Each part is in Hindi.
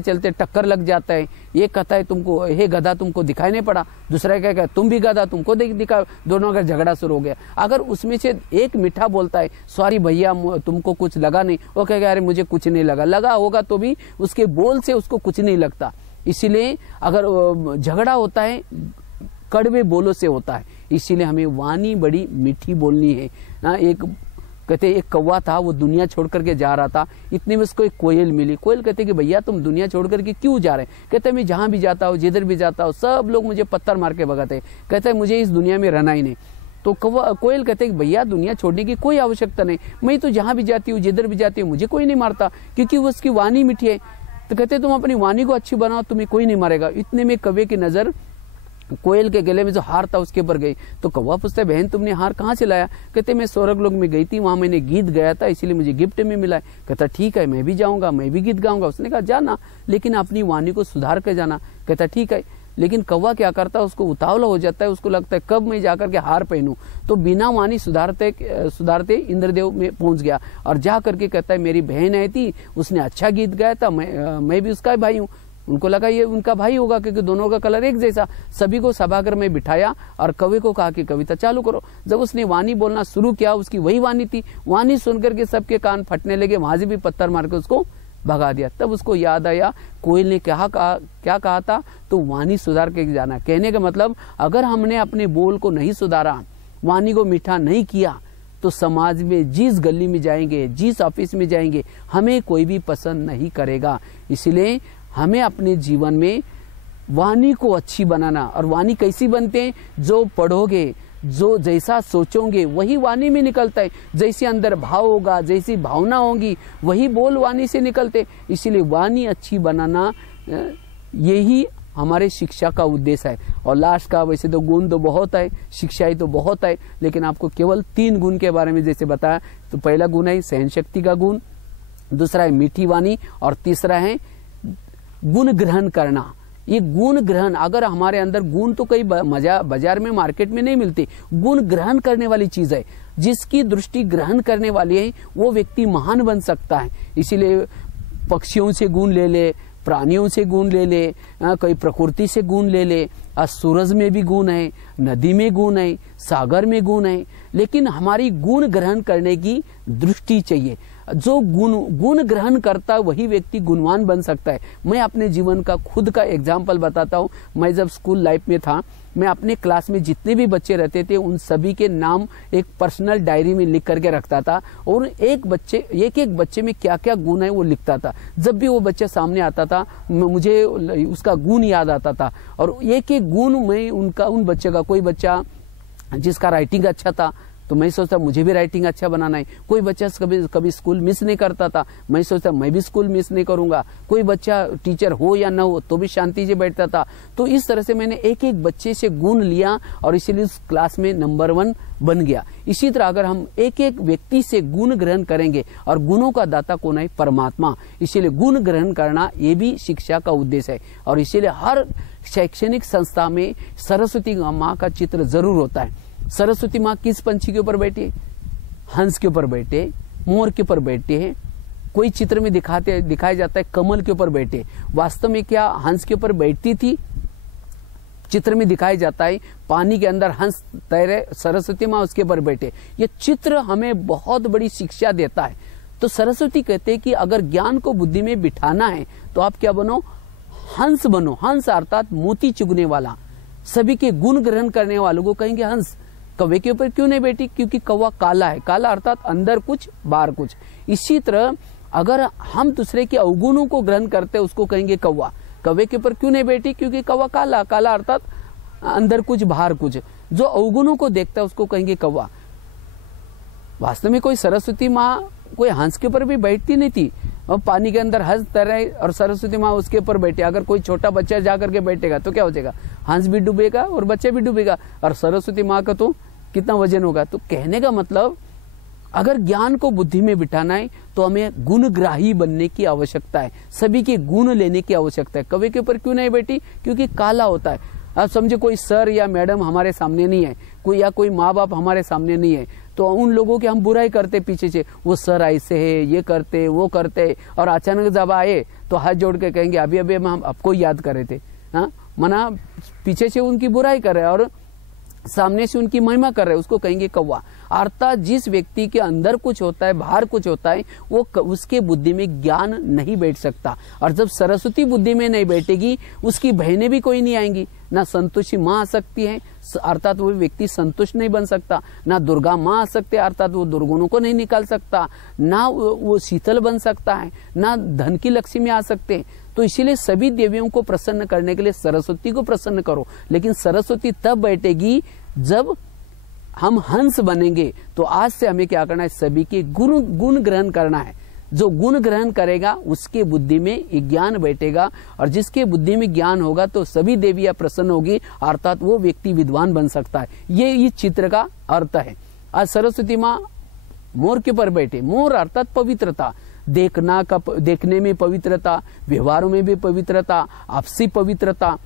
चलते टक्कर लग जाता है। ये कहता है तुमको, हे गधा तुमको दिखाई नहीं पड़ा, दूसरा क्या कहता है तुम भी गधा तुमको दिखा, दोनों का झगड़ा शुरू हो गया। अगर उसमें से एक मीठा बोलता है सॉरी भैया तुमको कुछ लगा नहीं, वो कहेगा अरे मुझे कुछ नहीं लगा, लगा होगा तो भी उसके बोल से उसको कुछ नहीं लगता। इसीलिए अगर झगड़ा होता है कड़वे बोलों से होता है, इसीलिए हमें वाणी बड़ी मीठी बोलनी है ना। एक कहते एक कौवा था, वो दुनिया छोड़ करके जा रहा था, इतने में उसको एक कोयल मिली। कोयल कहते कि भैया तुम दुनिया छोड़ करके क्यों जा रहे हैं? कहते मैं जहां भी जाता हूँ, जिधर भी जाता हूँ, सब लोग मुझे पत्थर मार के भगाते हैं, कहते मुझे इस दुनिया में रहना ही नहीं। तो कोयल कहते कि भैया दुनिया छोड़ने की कोई आवश्यकता नहीं, मैं तो जहां भी जाती हूँ, जिधर भी जाती हूँ, मुझे कोई नहीं मारता, क्योंकि उसकी वाणी मीठी है। तो कहते तुम अपनी वाणी को अच्छी बनाओ, तुम्हें कोई नहीं मारेगा। इतने में कौवे की नजर कोयल के गले में जो हार था उसके ऊपर गई। तो कौवा पूछता है बहन तुमने हार कहाँ से लाया? कहते मैं स्वर्ग लोक में गई थी, वहां मैंने गीत गाया था, इसीलिए मुझे गिफ्ट में मिला है। कहता ठीक है मैं भी जाऊंगा, मैं भी गीत गाऊंगा। उसने कहा जाना, लेकिन अपनी वाणी को सुधार कर जाना। कहता ठीक है। लेकिन कौवा क्या करता है, उसको उतावला हो जाता है, उसको लगता है कब मैं जाकर के हार पहनूं। तो बिना वाणी सुधारते इंद्रदेव में पहुंच गया और जा करके कहता है मेरी बहन आई थी, उसने अच्छा गीत गाया था, मैं भी उसका भाई हूँ। उनको लगा ये उनका भाई होगा क्योंकि दोनों का कलर एक जैसा। सभी को सभागार में बिठाया और कवि को कहा कि कविता चालू करो। जब उसने वाणी बोलना शुरू किया, उसकी वही वाणी थी, वाणी सुनकर के सबके कान फटने लगे, वहां से भी पत्थर मार के उसको भगा दिया। तब उसको याद आया कोयल ने क्या कहा था, तो वाणी सुधार के जाना। कहने का मतलब अगर हमने अपने बोल को नहीं सुधारा, वाणी को मीठा नहीं किया, तो समाज में जिस गली में जाएंगे, जिस ऑफिस में जाएंगे, हमें कोई भी पसंद नहीं करेगा। इसलिए हमें अपने जीवन में वाणी को अच्छी बनाना। और वाणी कैसी बनते हैं? जो पढ़ोगे, जो जैसा सोचोगे वही वाणी में निकलता है। जैसे अंदर भाव होगा, जैसी भावना होगी, वही बोल वाणी से निकलते। इसीलिए वाणी अच्छी बनाना यही हमारे शिक्षा का उद्देश्य है। और लास्ट का वैसे तो गुण तो बहुत है, शिक्षाएं तो बहुत है, लेकिन आपको केवल 3 गुण के बारे में जैसे बताया। तो पहला गुण है सहन शक्ति का गुण, दूसरा है मीठी वाणी, और तीसरा है गुण ग्रहण करना। ये गुण ग्रहण, अगर हमारे अंदर गुण तो कई बाजार में मार्केट में नहीं मिलते, गुण ग्रहण करने वाली चीज है। जिसकी दृष्टि ग्रहण करने वाली है वो व्यक्ति महान बन सकता है। इसीलिए पक्षियों से गुण ले ले, प्राणियों से गुण ले ले, कोई प्रकृति से गुण ले ले। सूरज में भी गुण है, नदी में गुण है, सागर में गुण है, लेकिन हमारी गुण ग्रहण करने की दृष्टि चाहिए। जो गुण ग्रहण करता है वही व्यक्ति गुणवान बन सकता है। मैं अपने जीवन का खुद का एग्जाम्पल बताता हूँ। मैं जब स्कूल लाइफ में था, मैं अपने क्लास में जितने भी बच्चे रहते थे उन सभी के नाम एक पर्सनल डायरी में लिख करके रखता था, और एक एक बच्चे में क्या क्या गुण है वो लिखता था। जब भी वो बच्चा सामने आता था मुझे उसका गुण याद आता था, और एक एक गुण में उन बच्चे का, कोई बच्चा जिसका राइटिंग अच्छा था तो मैं सोचता मुझे भी राइटिंग अच्छा बनाना है। कोई बच्चा कभी स्कूल मिस नहीं करता था, मैं सोचता मैं भी स्कूल मिस नहीं करूंगा। कोई बच्चा टीचर हो या ना हो तो भी शांति से बैठता था। तो इस तरह से मैंने एक एक बच्चे से गुण लिया और इसीलिए उस क्लास में नंबर 1 बन गया। इसी तरह अगर हम एक एक व्यक्ति से गुण ग्रहण करेंगे, और गुणों का दाता कौन है? परमात्मा। इसीलिए गुण ग्रहण करना ये भी शिक्षा का उद्देश्य है। और इसीलिए हर शैक्षणिक संस्था में सरस्वती माँ का चित्र जरूर होता है। सरस्वती माँ किस पंछी के ऊपर बैठी है? हंस के ऊपर बैठे, मोर के ऊपर बैठे हैं। कोई चित्र में दिखाया जाता है कमल के ऊपर बैठे। वास्तव में क्या हंस के ऊपर बैठती थी? चित्र में दिखाया जाता है पानी के अंदर हंस तैरे, सरस्वती माँ उसके ऊपर बैठे। ये चित्र हमें बहुत बड़ी शिक्षा देता है। तो सरस्वती कहते हैं कि अगर ज्ञान को बुद्धि में बिठाना है तो आप क्या बनो? हंस बनो। हंस अर्थात मोती चुगने वाला, सभी के गुण ग्रहण करने वालों को कहेंगे हंस। कौवे के ऊपर क्यों नहीं बैठी? क्योंकि कौवा काला है। काला अर्थात अंदर कुछ बाहर कुछ। इसी तरह अगर हम दूसरे के अवगुणों को ग्रहण करते हैं उसको कहेंगे कौवा। कौवे के ऊपर क्यों नहीं बैठी? क्योंकि कौवा काला, काला अर्थात अंदर कुछ बाहर कुछ। जो अवगुणों को देखता है उसको कहेंगे कौवा। वास्तव में कोई सरस्वती माँ कोई हंस के ऊपर भी बैठती नहीं थी। और पानी के अंदर हंस तैरे और सरस्वती माँ उसके ऊपर बैठे। अगर कोई छोटा बच्चा जाकर के बैठेगा तो क्या हो जाएगा? हंस भी डूबेगा और बच्चा भी डूबेगा, और सरस्वती माँ का तो कितना वजन होगा। तो कहने का मतलब अगर ज्ञान को बुद्धि में बिठाना है तो हमें गुणग्राही बनने की आवश्यकता है, सभी के गुण लेने की आवश्यकता है। कौवे के ऊपर क्यों नहीं बैठी? क्योंकि काला होता है। अब समझे कोई सर या मैडम हमारे सामने नहीं है, कोई माँ बाप हमारे सामने नहीं है, तो उन लोगों की हम बुराई करते पीछे से, वो सर ऐसे है, ये करते वो करते, और अचानक जब आए तो हाथ जोड़ के कहेंगे अभी अभी हम आपको याद कर रहे थे। हाँ, मना पीछे से उनकी बुराई कर रहे हैं और सामने से उनकी महिमा कर रहे हैं, उसको कहेंगे कौवा। अर्थात जिस व्यक्ति के अंदर कुछ होता है, बाहर कुछ होता है, वो उसके बुद्धि में ज्ञान नहीं बैठ सकता। और जब सरस्वती बुद्धि में नहीं बैठेगी, उसकी बहनें भी कोई नहीं आएंगी, ना संतोषी माँ आ सकती है, अर्थात वो व्यक्ति संतुष्ट नहीं बन सकता, ना दुर्गा माँ आ सकती है, अर्थात वो दुर्गुणों को नहीं निकाल सकता, ना वो शीतल बन सकता है, ना धन की लक्ष्मी आ सकते हैं। तो इसीलिए सभी देवियों को प्रसन्न करने के लिए सरस्वती को प्रसन्न करो, लेकिन सरस्वती तब बैठेगी जब हम हंस बनेंगे। तो आज से हमें क्या करना है, सभी के गुण ग्रहण करना है। जो गुण ग्रहण करेगा उसके बुद्धि में ज्ञान बैठेगा, और जिसके बुद्धि में ज्ञान होगा तो सभी देवियां प्रसन्न होगी, अर्थात वो व्यक्ति विद्वान बन सकता है। ये इस चित्र का अर्थ है। आज सरस्वती माँ मोर के ऊपर बैठे, मोर अर्थात पवित्रता, देखने में पवित्रता, व्यवहारों में भी पवित्रता, आपसी पवित्रता।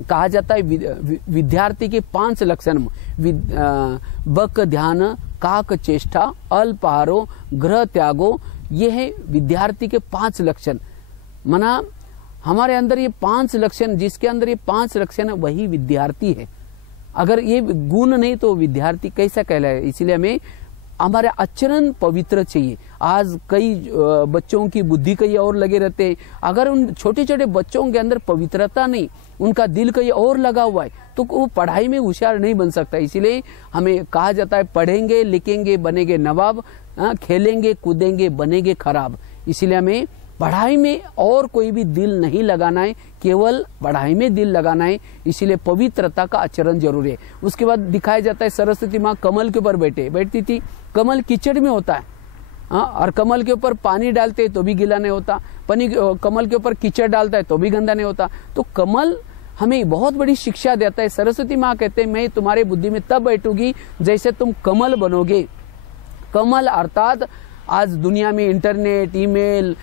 कहा जाता है विद्यार्थी के 5 लक्षण, बक ध्यान, काक चेष्टा, अल्पहारो, ग्रह त्यागो, ये है विद्यार्थी के 5 लक्षण। मना हमारे अंदर ये 5 लक्षण, जिसके अंदर ये 5 लक्षण है वही विद्यार्थी है। अगर ये गुण नहीं तो विद्यार्थी कैसा कहलाए। इसीलिए हमें हमारे आचरण पवित्र चाहिए। आज कई बच्चों की बुद्धि कहीं और लगे रहते हैं। अगर उन छोटे छोटे बच्चों के अंदर पवित्रता नहीं, उनका दिल कहीं और लगा हुआ है, तो वो पढ़ाई में होशियार नहीं बन सकता। इसीलिए हमें कहा जाता है पढ़ेंगे लिखेंगे बनेंगे नवाब, खेलेंगे कूदेंगे बनेंगे खराब। इसीलिए हमें पढ़ाई में और कोई भी दिल नहीं लगाना है, केवल पढ़ाई में दिल लगाना है। इसीलिए पवित्रता का आचरण जरूरी है। उसके बाद दिखाया जाता है सरस्वती माँ कमल के ऊपर बैठती थी। कमल कीचड़ में होता है, और कमल के ऊपर पानी डालते तो भी गीला नहीं होता, कमल के ऊपर कीचड़ डालता है तो भी गंदा नहीं होता। तो कमल हमें बहुत बड़ी शिक्षा देता है। सरस्वती माँ कहते हैं मैं तुम्हारे बुद्धि में तब बैठूंगी जैसे तुम कमल बनोगे। कमल अर्थात आज दुनिया में इंटरनेट, ईमेल,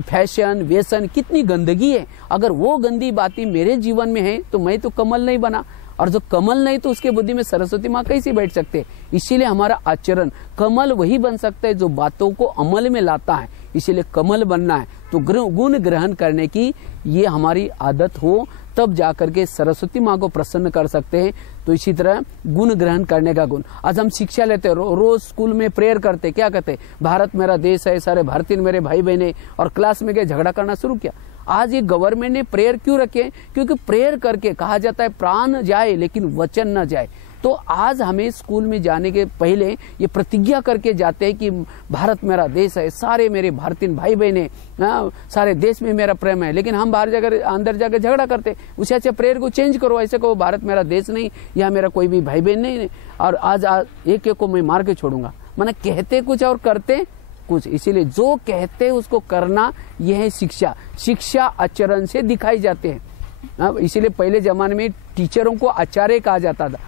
फैशन, व्यसन, कितनी गंदगी है। अगर वो गंदी बातें मेरे जीवन में है तो मैं तो कमल नहीं बना, और जो कमल नहीं तो उसके बुद्धि में सरस्वती माँ कैसे बैठ सकते। इसीलिए हमारा आचरण, कमल वही बन सकता है जो बातों को अमल में लाता है। इसीलिए कमल बनना है तो गुण ग्रहण करने की ये हमारी आदत हो, तब जाकर के सरस्वती माँ को प्रसन्न कर सकते हैं। तो इसी तरह गुण ग्रहण करने का गुण। आज हम शिक्षा लेते हैं, रोज स्कूल में प्रेयर करते, क्या कहते हैं, भारत मेरा देश है, सारे भारतीय मेरे भाई बहने, और क्लास में गए झगड़ा करना शुरू किया। आज ये गवर्नमेंट ने प्रेयर क्यों रखे, क्योंकि प्रेयर करके कहा जाता है प्राण जाए लेकिन वचन न जाए। तो आज हमें स्कूल में जाने के पहले ये प्रतिज्ञा करके जाते हैं कि भारत मेरा देश है, सारे मेरे भारतीय भाई बहने, सारे देश में मेरा प्रेम है। लेकिन हम बाहर जाकर अंदर जाकर झगड़ा करते। उसे अच्छा प्रेयर को चेंज करो, ऐसे कहो भारत मेरा देश नहीं, या मेरा कोई भी भाई बहन नहीं, और आज एक एक को मैं मार के छोड़ूंगा। माने कहते कुछ और करते कुछ। इसीलिए जो कहते उसको करना, यह है शिक्षा। शिक्षा आचरण से दिखाई जाते हैं। इसीलिए पहले जमाने में टीचरों को आचार्य कहा जाता था।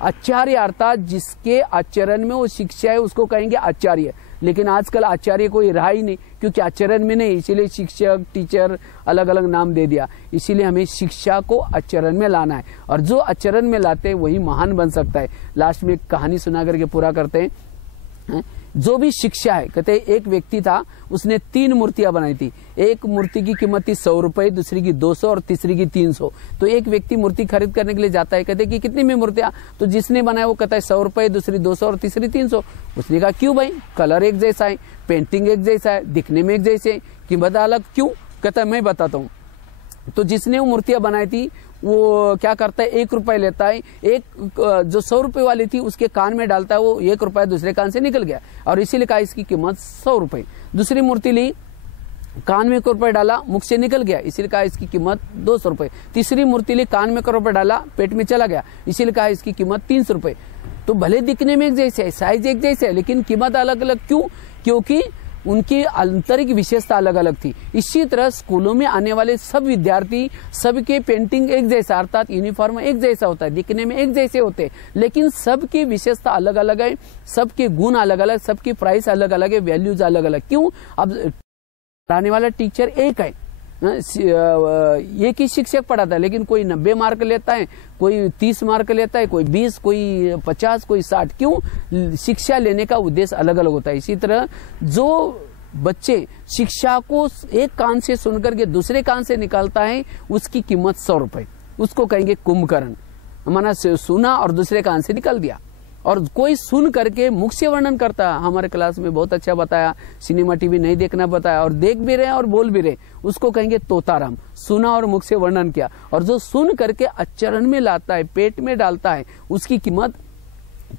आचार्य अर्थात जिसके आचरण में वो शिक्षा है उसको कहेंगे आचार्य। लेकिन आजकल आचार्य कोई रहा ही नहीं, क्योंकि आचरण में नहीं, इसीलिए शिक्षक टीचर अलग अलग नाम दे दिया। इसीलिए हमें शिक्षा को आचरण में लाना है, और जो आचरण में लाते हैं वही महान बन सकता है। लास्ट में एक कहानी सुना करके पूरा करते हैं। जो भी शिक्षा है, कहते हैं एक व्यक्ति था, उसने 3 मूर्तियां बनाई थी। एक मूर्ति की कीमत थी 100 रुपए, दूसरी की 200 और तीसरी की 300। तो एक व्यक्ति मूर्ति खरीद करने के लिए जाता है, कहते कि कितनी में मूर्तियां, तो जिसने बनाया वो कहता है 100 रुपए, दूसरी 200 और तीसरी 300। उसने कहा क्यों भाई, कलर एक जैसा है, पेंटिंग एक जैसा है, दिखने में एक जैसे, कीमत अलग क्यों? कहता है मैं बताता हूँ। तो जिसने वो मूर्तियां बनाई थी वो क्या करता है, 1 रुपए लेता है। एक जो 100 रुपए वाली थी उसके कान में डालता है, वो 1 रुपया दूसरे कान से निकल गया, और इसीलिए कहा इसकी कीमत 100 रुपए। दूसरी मूर्ति ली, कान में 1 रुपया डाला, मुख से निकल गया, इसीलिए कहा इसकी कीमत 200 रुपए। तीसरी मूर्ति ली, कान में 1 रुपया डाला, पेट में चला गया, इसीलिए कहा इसकी कीमत 300 रुपए। तो भले दिखने में एक जैसे है, साइज एक जैसे है, लेकिन कीमत अलग अलग क्यों? क्योंकि उनकी आंतरिक विशेषता अलग अलग थी। इसी तरह स्कूलों में आने वाले सब विद्यार्थी, सबके पेंटिंग एक जैसा, अर्थात यूनिफॉर्म एक जैसा होता है, दिखने में एक जैसे होते हैं, लेकिन सबकी विशेषता अलग अलग है, सबके गुण अलग अलग, सबकी प्राइस अलग अलग है, वैल्यूज अलग अलग। क्यों? अब पढ़ाने वाला टीचर एक है, एक ही शिक्षक पढ़ाता है, लेकिन कोई 90 मार्क लेता है, कोई 30 मार्क लेता है, कोई 20, कोई 50, कोई 60। क्यों? शिक्षा लेने का उद्देश्य अलग अलग होता है। इसी तरह जो बच्चे शिक्षा को एक कान से सुनकर के दूसरे कान से निकालता है, उसकी कीमत 100 रुपए, उसको कहेंगे कुंभकर्ण। माना सुना और दूसरे कान से निकल दिया। और कोई सुन करके मुख से वर्णन करता है, हमारे क्लास में बहुत अच्छा बताया, सिनेमा टीवी नहीं देखना बताया, और देख भी रहे और बोल भी रहे, उसको कहेंगे तोताराम। सुना और मुख से वर्णन किया। और जो सुन करके आचरण में लाता है, पेट में डालता है, उसकी कीमत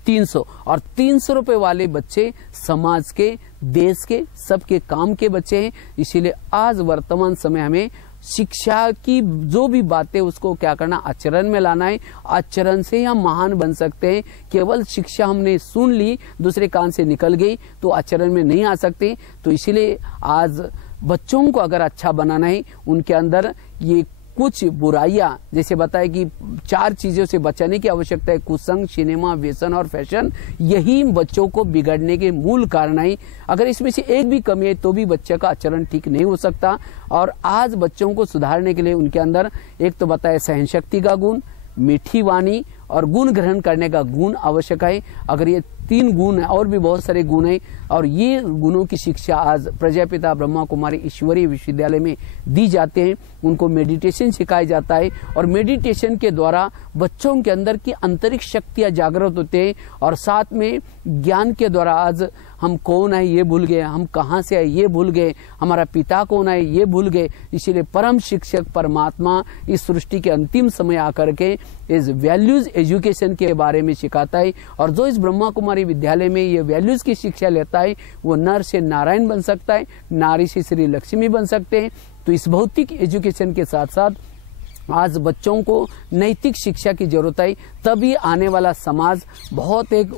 300। और 300 रुपए वाले बच्चे समाज के, देश के, सबके काम के बच्चे हैं। इसीलिए आज वर्तमान समय हमें शिक्षा की जो भी बातें, उसको क्या करना, आचरण में लाना है। आचरण से ही हम महान बन सकते हैं। केवल शिक्षा हमने सुन ली, दूसरे कान से निकल गई, तो आचरण में नहीं आ सकते। तो इसीलिए आज बच्चों को अगर अच्छा बनाना है, उनके अंदर ये कुछ बुराइयां, जैसे बताए कि 4 चीजों से बचाने की आवश्यकता है, कुसंग, सिनेमा, व्यसन और फैशन। यही बच्चों को बिगड़ने के मूल कारण है। अगर इसमें से एक भी कमी है तो भी बच्चे का आचरण ठीक नहीं हो सकता। और आज बच्चों को सुधारने के लिए उनके अंदर एक तो बताए सहनशक्ति का गुण, मीठी वाणी और गुण ग्रहण करने का गुण आवश्यक है। अगर ये 3 गुण है, और भी बहुत सारे गुण हैं, और ये गुणों की शिक्षा आज प्रजापिता ब्रह्मा कुमारी ईश्वरीय विश्वविद्यालय में दी जाते हैं। उनको मेडिटेशन सिखाया जाता है, और मेडिटेशन के द्वारा बच्चों के अंदर की आंतरिक शक्तियां जागृत होते हैं। और साथ में ज्ञान के द्वारा आज हम कौन है ये भूल गए, हम कहाँ से आए ये भूल गए, हमारा पिता कौन है ये भूल गए। इसीलिए परम शिक्षक परमात्मा इस सृष्टि के अंतिम समय आकर के इस वैल्यूज एजुकेशन के बारे में सिखाता है। और जो इस ब्रह्मा कुमारी विद्यालय में ये वैल्यूज की शिक्षा लेता है, वो नर से नारायण बन सकता है, नारी से श्री लक्ष्मी बन सकते हैं। तो इस भौतिक एजुकेशन के साथ साथ आज बच्चों को नैतिक शिक्षा की जरूरत है। तभी आने वाला समाज बहुत एक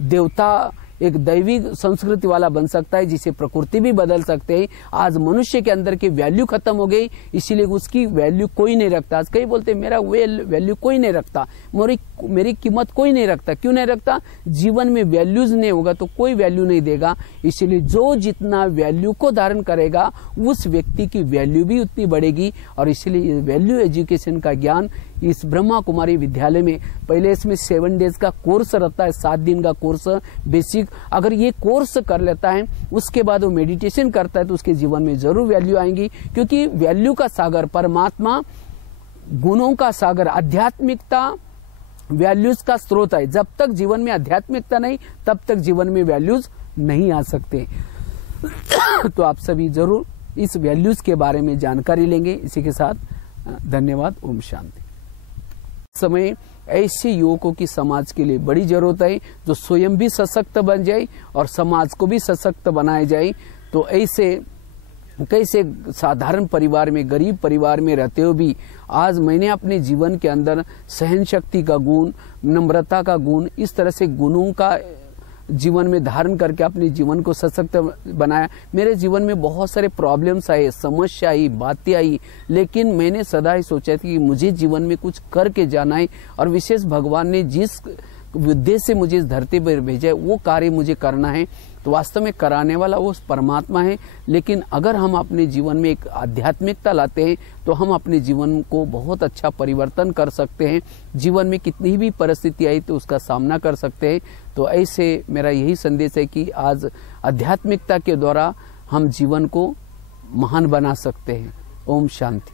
देवता, एक दैवी संस्कृति वाला बन सकता है, जिसे प्रकृति भी बदल सकते हैं। आज मनुष्य के अंदर की वैल्यू खत्म हो गई, इसीलिए उसकी वैल्यू कोई नहीं रखता। आज कई बोलते मेरा वैल्यू कोई नहीं रखता, मेरी कीमत कोई नहीं रखता। क्यों नहीं रखता? जीवन में वैल्यूज नहीं होगा तो कोई वैल्यू नहीं देगा। इसीलिए जो जितना वैल्यू को धारण करेगा, उस व्यक्ति की वैल्यू भी उतनी बढ़ेगी। और इसीलिए वैल्यू एजुकेशन का ज्ञान इस ब्रह्मा कुमारी विद्यालय में, पहले इसमें 7 डेज का कोर्स रहता है, 7 दिन का कोर्स बेसिक। अगर ये कोर्स कर लेता है, उसके बाद वो मेडिटेशन करता है, तो उसके जीवन में जरूर वैल्यू आएंगी। क्योंकि वैल्यू का सागर परमात्मा, गुणों का सागर आध्यात्मिकता वैल्यूज का स्रोत है। जब तक जीवन में आध्यात्मिकता नहीं, तब तक जीवन में वैल्यूज नहीं आ सकते। तो आप सभी जरूर इस वैल्यूज के बारे में जानकारी लेंगे। इसी के साथ धन्यवाद। ओम शांति। समय ऐसे युवकों की समाज के लिए बड़ी जरूरत है, जो स्वयं भी सशक्त बन जाए और समाज को भी सशक्त बनाया जाए। तो ऐसे कैसे साधारण परिवार में, गरीब परिवार में रहते हुए भी आज मैंने अपने जीवन के अंदर सहन शक्ति का गुण, नम्रता का गुण, इस तरह से गुणों का जीवन में धारण करके अपने जीवन को सशक्त बनाया। मेरे जीवन में बहुत सारे प्रॉब्लम्स आए, समस्या आई, बातें आई, लेकिन मैंने सदा ही सोचा था कि मुझे जीवन में कुछ करके जाना है। और विशेष भगवान ने जिस उद्देश्य से मुझे इस धरती पर भेजा है, वो कार्य मुझे करना है। तो वास्तव में कराने वाला वो परमात्मा है। लेकिन अगर हम अपने जीवन में एक आध्यात्मिकता लाते हैं, तो हम अपने जीवन को बहुत अच्छा परिवर्तन कर सकते हैं। जीवन में कितनी भी परिस्थिति आई तो उसका सामना कर सकते हैं। तो ऐसे मेरा यही संदेश है कि आज आध्यात्मिकता के द्वारा हम जीवन को महान बना सकते हैं। ओम शांति।